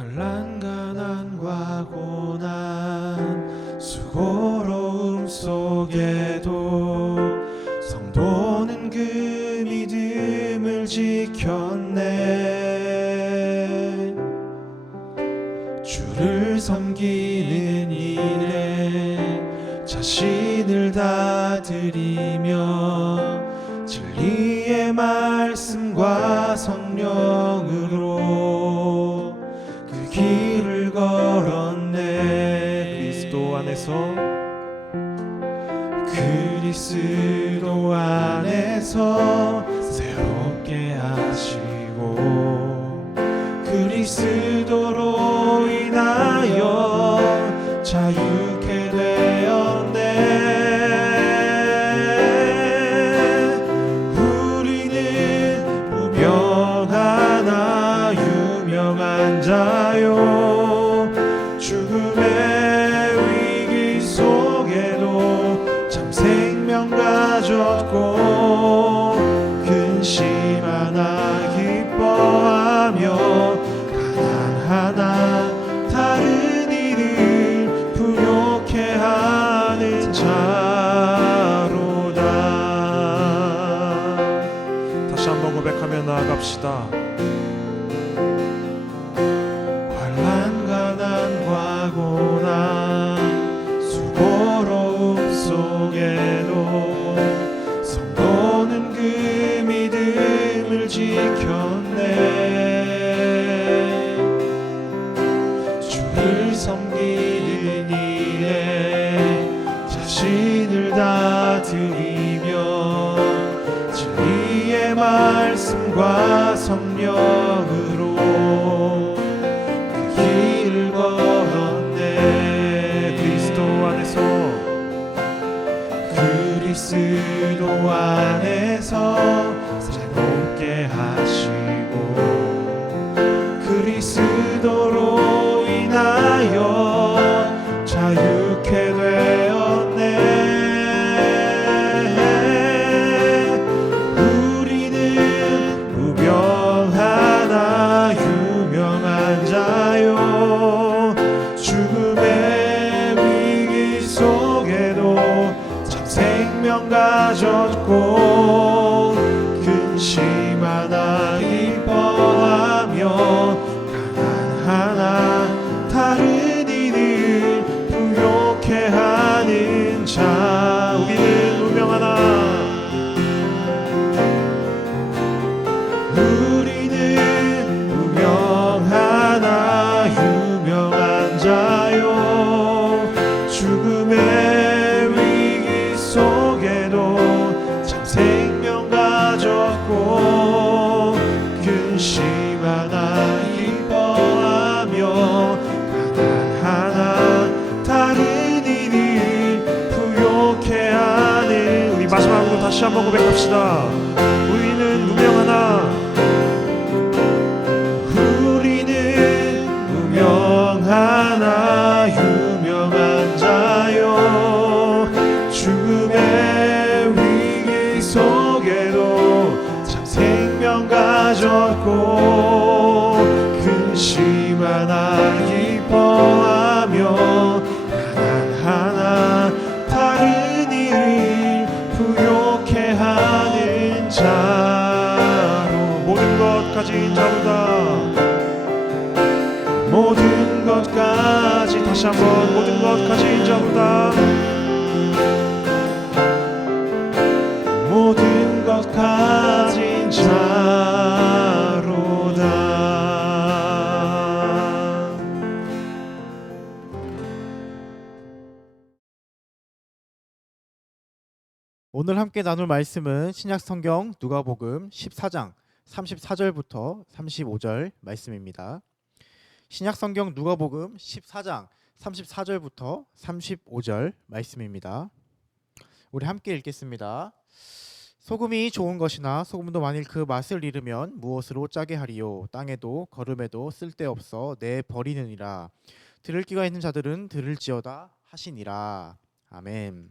환난 가난과 고난 수고로움 속에도 성도는 그 믿음을 지켰네. 주를 섬기는 일에 자신을 다 드리며 진리의 말씀과 성령으로 그 길을 걸었네. 그리스도 안에서 새롭게 하시고 그리스도로 인하여 자유케 되었네. 우리는 무명하나 유명한 자요 죽음의 위기 속에도 참 생명 가졌고 근심 하나 기뻐하며 가난하나 다른 이를 부욕해 하는 자로다. 다시 한번 고백하며 나아갑시다. 환난 가난과 고난 수고로움 속에도 성도는 그 믿음을 지켰네. 주를 섬기는 일에 자신을 다 드리며 진리의 말씀과 성령으로 그 길을 걸었네. 그리스도 안에서 새롭게 하시고 그리스도로 인하여 자유케 되었네. 우리는 무명하나 유명한 자요 죽음의 위기 속에도 참 생명 가졌고 근심 하나 기뻐하며 가난하나 다른 이를 부욕해 하는 자. 우리는 무명하나 유명한 자요 죽음의 위기 속에도 참 생명 가졌고 근심 하나 기뻐하며 가난하나 다른 이를 부욕해 하는. 우리 마지막으로 다시 한번 고백합시다. 우리는 무명하나 유명한 자요 죽음의 위기 속에도 참 생명 가졌고 근심 하나 기뻐하며 가난하나 다른 이를 부욕해 하는 자로 모든 것 가진 자보다 모든 것까지 다시 한번 모든 것 가진 자보다 모든 것 가진 자로다. 오늘 함께 나눌 말씀은 신약성경 누가복음 14장 34절부터 35절 말씀입니다. 신약성경 누가복음 14장 34절부터 35절 말씀입니다. 우리 함께 읽겠습니다. 소금이 좋은 것이나 소금도 만일 그 맛을 잃으면 무엇으로 짜게 하리요. 땅에도 거름에도 쓸데없어 내버리느니라. 들을 귀가 있는 자들은 들을지어다 하시니라. 아멘.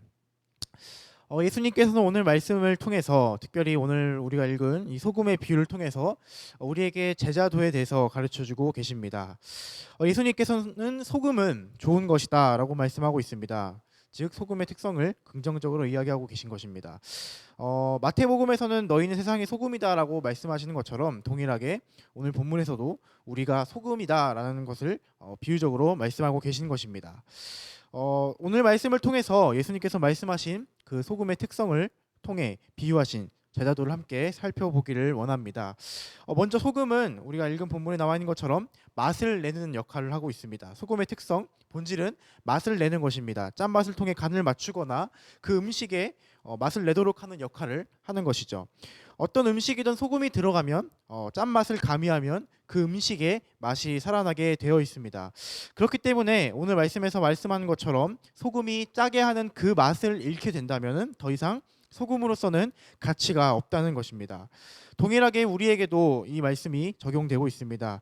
예수님께서는 오늘 말씀을 통해서 특별히 오늘 우리가 읽은 이 소금의 비유를 통해서 우리에게 제자도에 대해서 가르쳐주고 계십니다. 예수님께서는 소금은 좋은 것이다라고 말씀하고 있습니다. 즉 소금의 특성을 긍정적으로 이야기하고 계신 것입니다. 마태복음에서는 너희는 세상의 소금이다라고 말씀하시는 것처럼 동일하게 오늘 본문에서도 우리가 소금이다라는 것을 비유적으로 말씀하고 계신 것입니다. 오늘 말씀을 통해서 예수님께서 말씀하신 그 소금의 특성을 통해 비유하신 제자도를 함께 살펴보기를 원합니다. 먼저 소금은 우리가 읽은 본문에 나와 있는 것처럼 맛을 내는 역할을 하고 있습니다. 소금의 특성, 본질은 맛을 내는 것입니다. 짠맛을 통해 간을 맞추거나 그 음식에 맛을 내도록 하는 역할을 하는 것이죠. 어떤 음식이든 소금이 들어가면 짠맛을 가미하면 그 음식의 맛이 살아나게 되어 있습니다. 그렇기 때문에 오늘 말씀에서 말씀하는 것처럼 소금이 짜게 하는 그 맛을 잃게 된다면 더 이상 소금으로서는 가치가 없다는 것입니다. 동일하게 우리에게도 이 말씀이 적용되고 있습니다.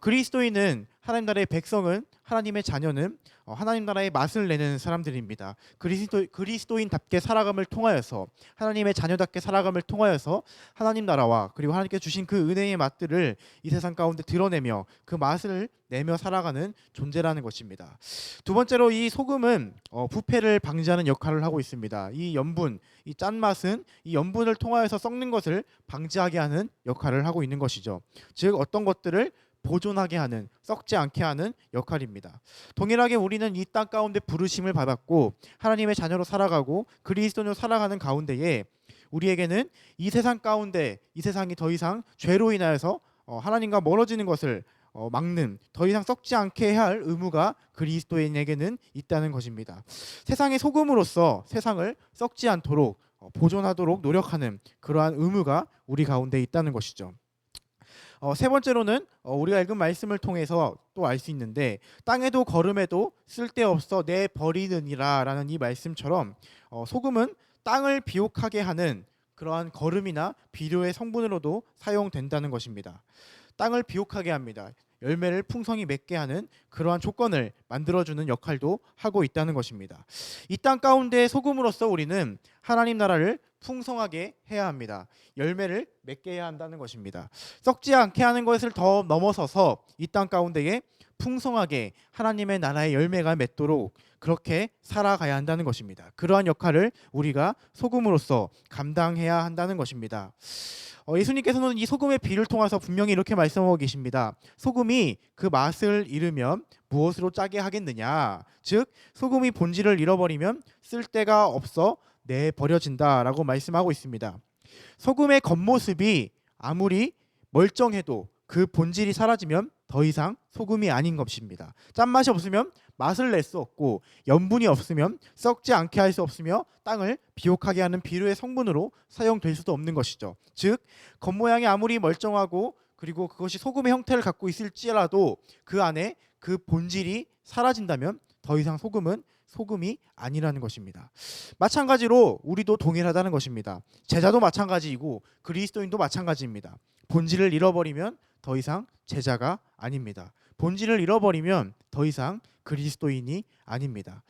그리스도인은 하나님 나라의 백성은 하나님의 자녀는 하나님 나라의 맛을 내는 사람들입니다. 그리스도인답게 살아감을 통하여서 하나님의 자녀답게 살아감을 통하여서 하나님 나라와 그리고 하나님께 주신 그 은혜의 맛들을 이 세상 가운데 드러내며 그 맛을 내며 살아가는 존재라는 것입니다. 두 번째로 이 소금은 부패를 방지하는 역할을 하고 있습니다. 이 염분, 이 짠맛은 이 염분을 통하여서 썩는 것을 방지하게 하는 역할을 하고 있는 것이죠. 즉 어떤 것들을 보존하게 하는, 썩지 않게 하는 역할입니다. 동일하게 우리는 이 땅 가운데 부르심을 받았고 하나님의 자녀로 살아가고 그리스도인으로 살아가는 가운데에 우리에게는 이 세상 가운데 이 세상이 더 이상 죄로 인하여서 하나님과 멀어지는 것을 막는, 더 이상 썩지 않게 해야 할 의무가 그리스도인에게는 있다는 것입니다. 세상의 소금으로서 세상을 썩지 않도록 보존하도록 노력하는 그러한 의무가 우리 가운데 있다는 것이죠. 세 번째로는 우리가 읽은 말씀을 통해서 또 알 수 있는데 땅에도 거름에도 쓸데없어 내버리느니라 라는 이 말씀처럼 소금은 땅을 비옥하게 하는 그러한 거름이나 비료의 성분으로도 사용된다는 것입니다. 땅을 비옥하게 합니다. 열매를 풍성히 맺게 하는 그러한 조건을 만들어주는 역할도 하고 있다는 것입니다. 이 땅 가운데 소금으로서 우리는 하나님 나라를 풍성하게 해야 합니다. 열매를 맺게 해야 한다는 것입니다. 썩지 않게 하는 것을 더 넘어서서 이 땅 가운데에 풍성하게 하나님의 나라의 열매가 맺도록 그렇게 살아가야 한다는 것입니다. 그러한 역할을 우리가 소금으로서 감당해야 한다는 것입니다. 예수님께서는 이 소금의 비를 통해서 분명히 이렇게 말씀하고 계십니다. 소금이 그 맛을 잃으면 무엇으로 짜게 하겠느냐? 즉 소금이 본질을 잃어버리면 쓸데가 없어 내버려진다라고 말씀하고 있습니다. 소금의 겉모습이 아무리 멀쩡해도 그 본질이 사라지면 더 이상 소금이 아닌 것입니다. 짠맛이 없으면 맛을 낼 수 없고 염분이 없으면 썩지 않게 할 수 없으며 땅을 비옥하게 하는 비료의 성분으로 사용될 수도 없는 것이죠. 즉 겉모양이 아무리 멀쩡하고 그리고 그것이 소금의 형태를 갖고 있을지라도 그 안에 그 본질이 사라진다면 더 이상 소금은 소금이 아니라는 것입니다. 마찬가지로 우리도 동일하다는 것입니다. 제자도 마찬가지이고 그리스도인도 마찬가지입니다. 본질을 잃어버리면 더 이상 제자가 아닙니다. 본질을 잃어버리면 더 이상 그리스도인이 아닙니다.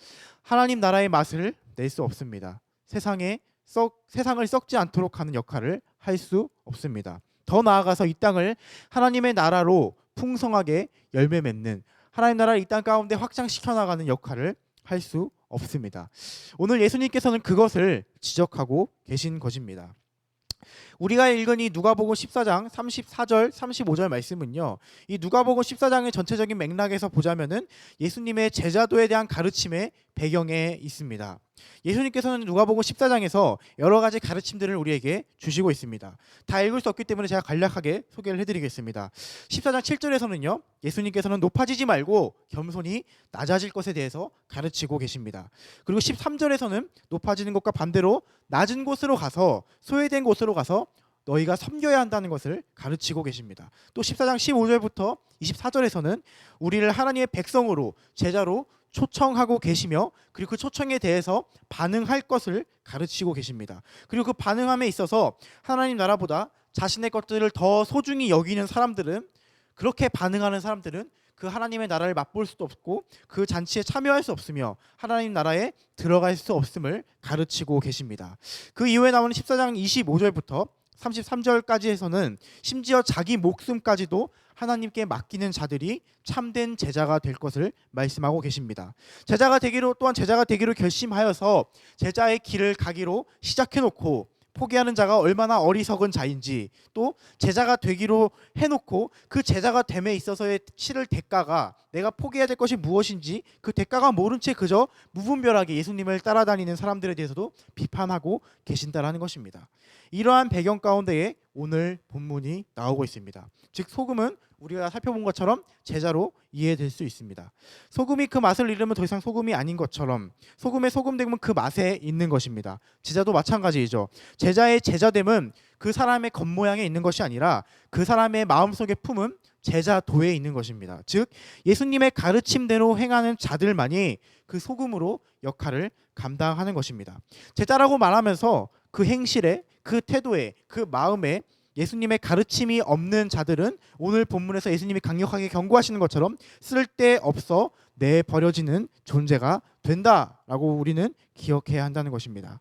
하나님 나라의 맛을 낼 수 없습니다. 세상을 썩지 않도록 하는 역할을 할 수 없습니다. 더 나아가서 이 땅을 하나님의 나라로 풍성하게 열매 맺는 하나님 나라를 이 땅 가운데 확장시켜 나가는 역할을 할 수 없습니다. 오늘 예수님께서는 그것을 지적하고 계신 것입니다. 우리가 읽은 이 누가복음 14장 34절 35절 말씀은요. 이 누가복음 14장의 전체적인 맥락에서 보자면은 예수님의 제자도에 대한 가르침의 배경에 있습니다. 예수님께서는 누가복음 14장에서 여러 가지 가르침들을 우리에게 주시고 있습니다. 다 읽을 수 없기 때문에 제가 간략하게 소개를 해드리겠습니다. 14장 7절에서는요. 예수님께서는 높아지지 말고 겸손히 낮아질 것에 대해서 가르치고 계십니다. 그리고 13절에서는 높아지는 것과 반대로 낮은 곳으로 가서 소외된 곳으로 가서 너희가 섬겨야 한다는 것을 가르치고 계십니다. 또 14장 15절부터 24절에서는 우리를 하나님의 백성으로 제자로 초청하고 계시며 그리고 그 초청에 대해서 반응할 것을 가르치고 계십니다. 그리고 그 반응함에 있어서 하나님 나라보다 자신의 것들을 더 소중히 여기는 사람들은 그렇게 반응하는 사람들은 그 하나님의 나라를 맛볼 수도 없고 그 잔치에 참여할 수 없으며 하나님 나라에 들어갈 수 없음을 가르치고 계십니다. 그 이후에 나오는 14장 25절부터 33절까지에서는 심지어 자기 목숨까지도 하나님께 맡기는 자들이 참된 제자가 될 것을 말씀하고 계십니다. 제자가 되기로 결심하여서 제자의 길을 가기로 시작해놓고 포기하는 자가 얼마나 어리석은 자인지, 또 제자가 되기로 해놓고 그 제자가 됨에 있어서의 치를 대가가 내가 포기해야 될 것이 무엇인지 그 대가가 모른 채 그저 무분별하게 예수님을 따라다니는 사람들에 대해서도 비판하고 계신다라는 것입니다. 이러한 배경 가운데에 오늘 본문이 나오고 있습니다. 즉 소금은 우리가 살펴본 것처럼 제자로 이해될 수 있습니다. 소금이 그 맛을 잃으면 더 이상 소금이 아닌 것처럼 소금의 소금됨은 그 맛에 있는 것입니다. 제자도 마찬가지이죠. 제자의 제자됨은 그 사람의 겉모양에 있는 것이 아니라 그 사람의 마음속에 품은 제자도에 있는 것입니다. 즉 예수님의 가르침대로 행하는 자들만이 그 소금으로 역할을 감당하는 것입니다. 제자라고 말하면서 그 행실에, 그 태도에, 그 마음에 예수님의 가르침이 없는 자들은 오늘 본문에서 예수님이 강력하게 경고하시는 것처럼 쓸데없어 내버려지는 존재가 된다라고 우리는 기억해야 한다는 것입니다.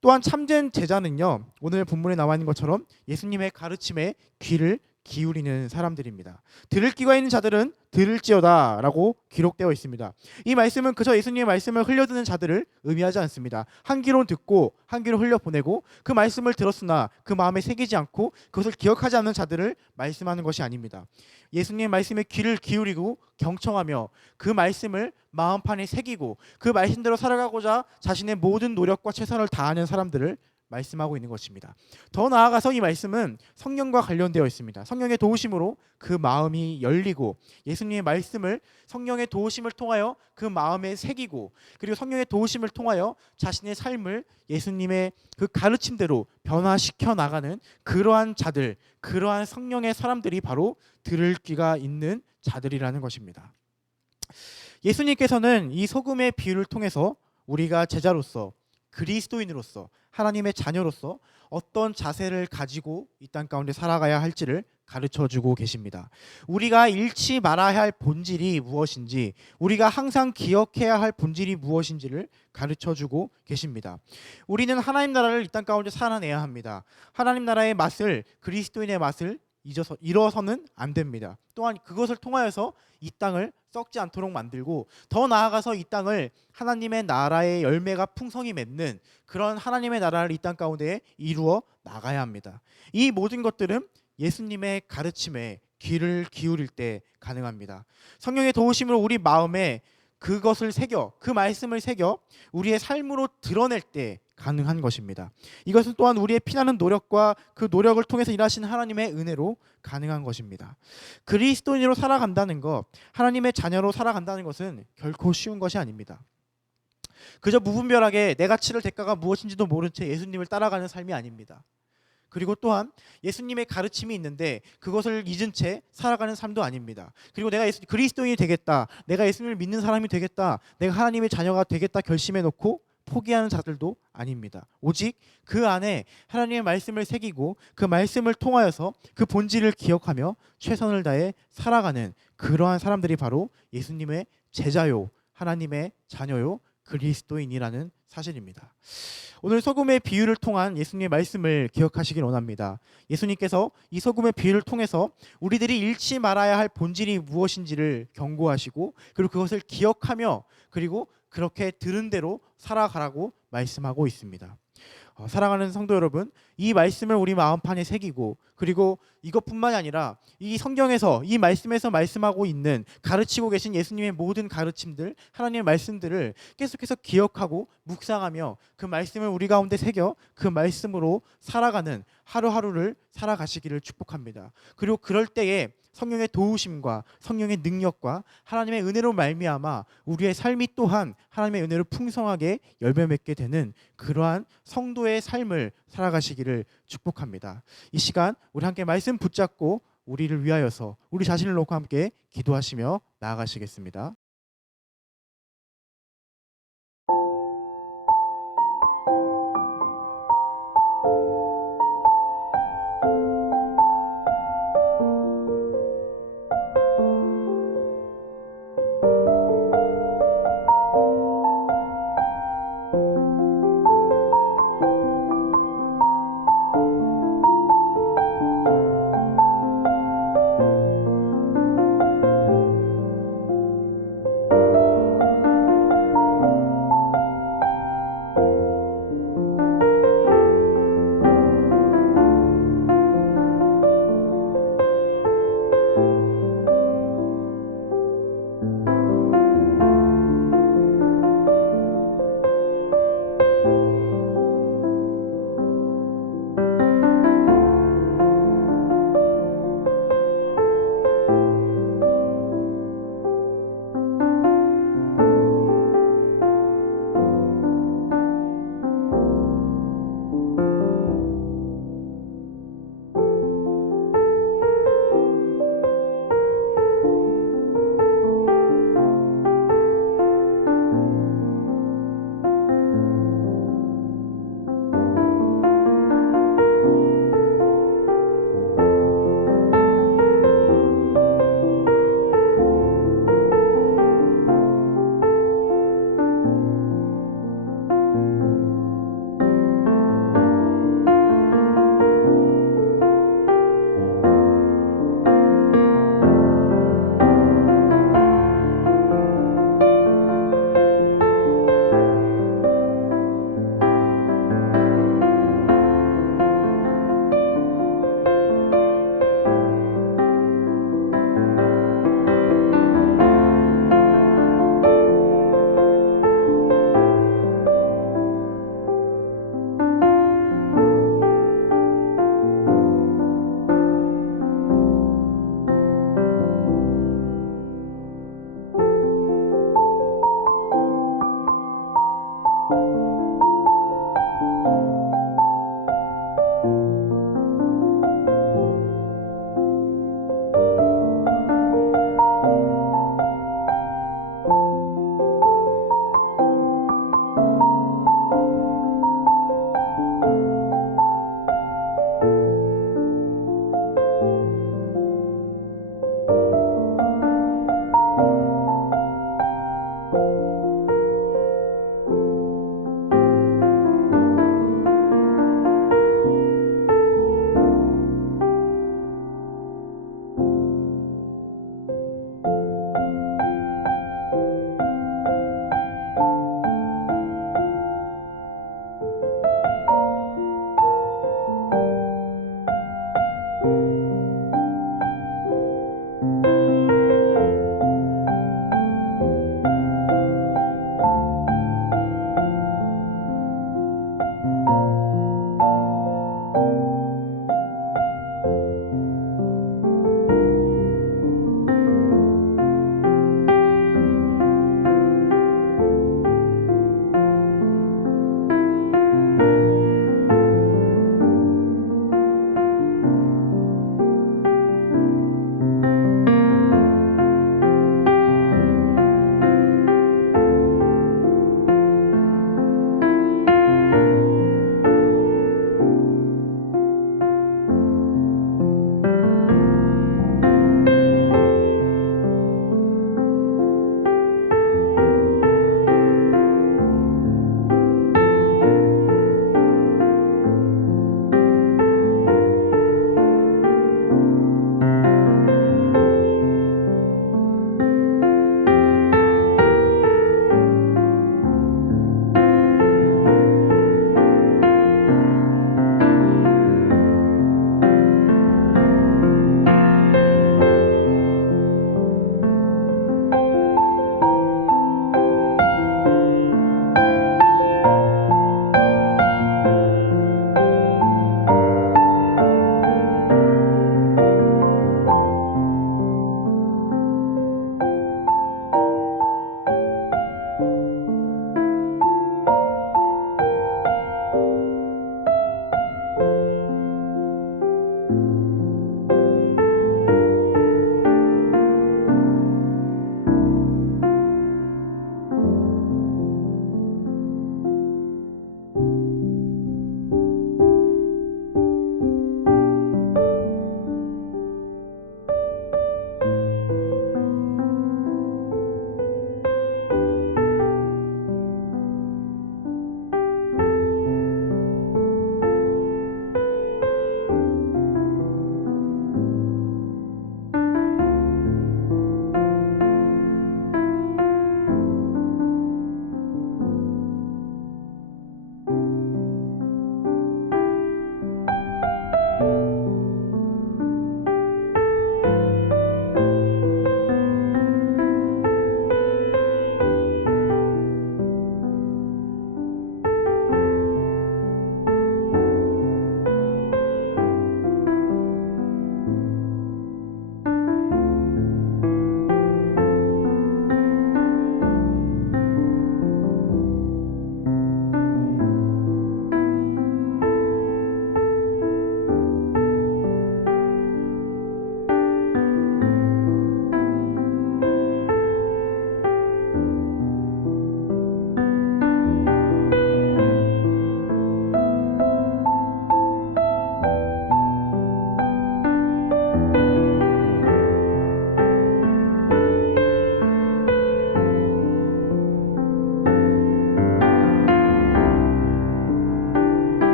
또한 참된 제자는요, 오늘 본문에 나와 있는 것처럼 예수님의 가르침에 귀를 기울이는 사람들입니다. 들을 귀가 있는 자들은 들을지어다 라고 기록되어 있습니다. 이 말씀은 그저 예수님의 말씀을 흘려듣는 자들을 의미하지 않습니다. 한 귀로 듣고 한 귀로 흘려보내고 그 말씀을 들었으나 그 마음에 새기지 않고 그것을 기억하지 않는 자들을 말씀하는 것이 아닙니다. 예수님의 말씀에 귀를 기울이고 경청하며 그 말씀을 마음판에 새기고 그 말씀대로 살아가고자 자신의 모든 노력과 최선을 다하는 사람들을 말씀하고 있는 것입니다. 더 나아가서 이 말씀은 성령과 관련되어 있습니다. 성령의 도우심으로 그 마음이 열리고 예수님의 말씀을 성령의 도우심을 통하여 그 마음에 새기고 그리고 성령의 도우심을 통하여 자신의 삶을 예수님의 그 가르침대로 변화시켜 나가는 그러한 자들, 그러한 성령의 사람들이 바로 들을 귀가 있는 자들이라는 것입니다. 예수님께서는 이 소금의 비유를 통해서 우리가 제자로서 그리스도인으로서 하나님의 자녀로서 어떤 자세를 가지고 이 땅 가운데 살아가야 할지를 가르쳐주고 계십니다. 우리가 잃지 말아야 할 본질이 무엇인지, 우리가 항상 기억해야 할 본질이 무엇인지를 가르쳐주고 계십니다. 우리는 하나님 나라를 이 땅 가운데 살아내야 합니다. 하나님 나라의 맛을, 그리스도인의 맛을 잃어서는 안 됩니다. 또한 그것을 통하여서 이 땅을 썩지 않도록 만들고 더 나아가서 이 땅을 하나님의 나라의 열매가 풍성히 맺는 그런 하나님의 나라를 이 땅 가운데 이루어 나가야 합니다. 이 모든 것들은 예수님의 가르침에 귀를 기울일 때 가능합니다. 성령의 도우심으로 우리 마음에 그것을 새겨, 그 말씀을 새겨 우리의 삶으로 드러낼 때 가능한 것입니다. 이것은 또한 우리의 피나는 노력과 그 노력을 통해서 일하시는 하나님의 은혜로 가능한 것입니다. 그리스도인으로 살아간다는 것, 하나님의 자녀로 살아간다는 것은 결코 쉬운 것이 아닙니다. 그저 무분별하게 내가 치를 대가가 무엇인지도 모른 채 예수님을 따라가는 삶이 아닙니다. 그리고 또한 예수님의 가르침이 있는데 그것을 잊은 채 살아가는 삶도 아닙니다. 그리고 내가 그리스도인이 되겠다, 내가 예수님을 믿는 사람이 되겠다, 내가 하나님의 자녀가 되겠다 결심해 놓고 포기하는 자들도 아닙니다. 오직 그 안에 하나님의 말씀을 새기고 그 말씀을 통하여서 그 본질을 기억하며 최선을 다해 살아가는 그러한 사람들이 바로 예수님의 제자요, 하나님의 자녀요, 그리스도인이라는 사실입니다. 오늘 소금의 비유를 통한 예수님의 말씀을 기억하시길 원합니다. 예수님께서 이 소금의 비유를 통해서 우리들이 잃지 말아야 할 본질이 무엇인지를 경고하시고 그리고 그것을 기억하며 그리고 그렇게 들은 대로 살아가라고 말씀하고 있습니다. 사랑하는 성도 여러분, 이 말씀을 우리 마음판에 새기고 그리고 이것뿐만이 아니라 이 성경에서 이 말씀에서 말씀하고 있는 가르치고 계신 예수님의 모든 가르침들, 하나님의 말씀들을 계속해서 기억하고 묵상하며 그 말씀을 우리 가운데 새겨 그 말씀으로 살아가는 하루하루를 살아가시기를 축복합니다. 그리고 그럴 때에 성령의 도우심과 성령의 능력과 하나님의 은혜로 말미암아 우리의 삶이 또한 하나님의 은혜로 풍성하게 열매 맺게 되는 그러한 성도의 삶을 살아가시기를 축복합니다. 이 시간 우리 함께 말씀 붙잡고 우리를 위하여서 우리 자신을 놓고 함께 기도하시며 나아가시겠습니다.